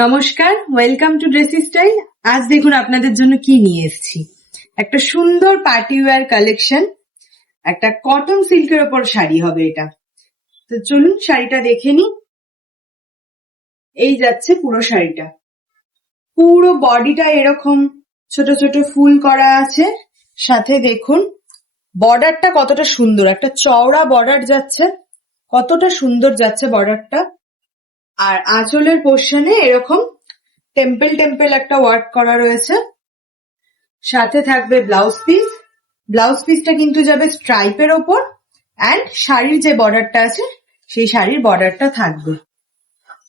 নমস্কার, welcome to ড্রেসি style. আজ দেখুন আপনাদের জন্য কি নিয়ে এসেছি। একটা সুন্দর পার্টি ওয়্যার কালেকশন, একটা কটন সিল্কের ওপর শাড়ি হবে এটা। তো চলুন শাড়িটা দেখে নি। এই যাচ্ছে পুরো শাড়িটা, পুরো বডিটা এরকম ছোট ছোট ফুল করা আছে। সাথে দেখুন বর্ডারটা কতটা সুন্দর, একটা চওড়া বর্ডার যাচ্ছে, কতটা সুন্দর যাচ্ছে বর্ডারটা। আর আঁচলের পোর্শনে এরকম টেম্পল টেম্পল একটা ওয়ার্ক করা রয়েছে। সাথে থাকবে ব্লাউজ পিস। ব্লাউজ পিসটা কিন্তু যাবে স্ট্রাইপের ওপর, অ্যান্ড শাড়ির যে বর্ডারটা আছে সেই শাড়ির বর্ডারটা থাকবে।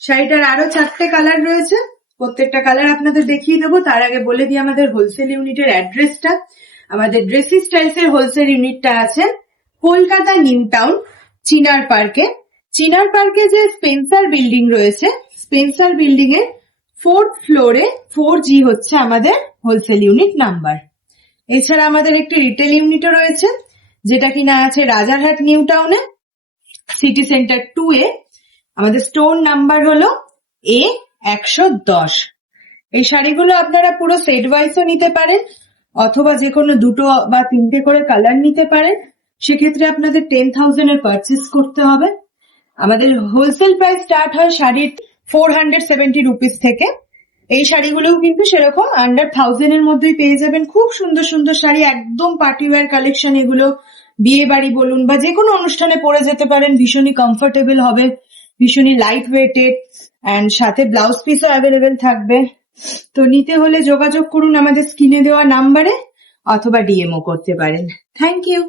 শাড়িটার আরো 4টে কালার রয়েছে, প্রত্যেকটা কালার আপনাদের দেখিয়ে দেবো। তার আগে বলে দিই আমাদের হোলসেল ইউনিটের অ্যাড্রেসটা। আমাদের ড্রেসি স্টাইলস এর হোলসেল ইউনিটটা আছে কলকাতা নিউ টাউন চিনার পার্কে। চিনার পার্কে যে স্পেন্সার বিল্ডিং রয়েছে, স্পেন্সার বিল্ডিং এর 4th ফ্লোরে 4G হচ্ছে আমাদের হোলসেল ইউনিট নাম্বার। এছাড়া আমাদের একটি রিটেল ইউনিটও রয়েছে, যেটা কিনা আছে রাজারহাট নিউ টাউনে সিটি সেন্টার 2 এ। আমাদের স্টোর নাম্বার হলো A110। এই শাড়িগুলো আপনারা পুরো সেট ওয়াইজও নিতে পারেন, অথবা যে কোনো 2 বা 3টে করে কালার নিতে পারেন। সেক্ষেত্রে আপনাদের 10,000 এর পারচেস করতে হবে। আমাদের হোলসেল প্রাইস স্টার্ট হয় শাড়ির 470 রুপিস থেকে। এই শাড়িগুলোও কিন্তু সেরকম আন্ডার 1000 এর মধ্যেই পেয়ে যাবেন। খুব সুন্দর সুন্দর শাড়ি, একদম পার্টি ওয়্যার কালেকশন এগুলো। বিয়ে বাড়ি বলুন বা যে কোনো অনুষ্ঠানে পরে যেতে পারেন, ভীষণই কমফোর্টেবল হবে, ভীষণই লাইট ওয়েটেড, অ্যান্ড সাথে ব্লাউজ পিসও অ্যাভেলেবেল থাকবে। তো নিতে হলে যোগাযোগ করুন আমাদের স্ক্রিনে দেওয়া নাম্বারে, অথবা ডিএমও করতে পারেন। Thank you.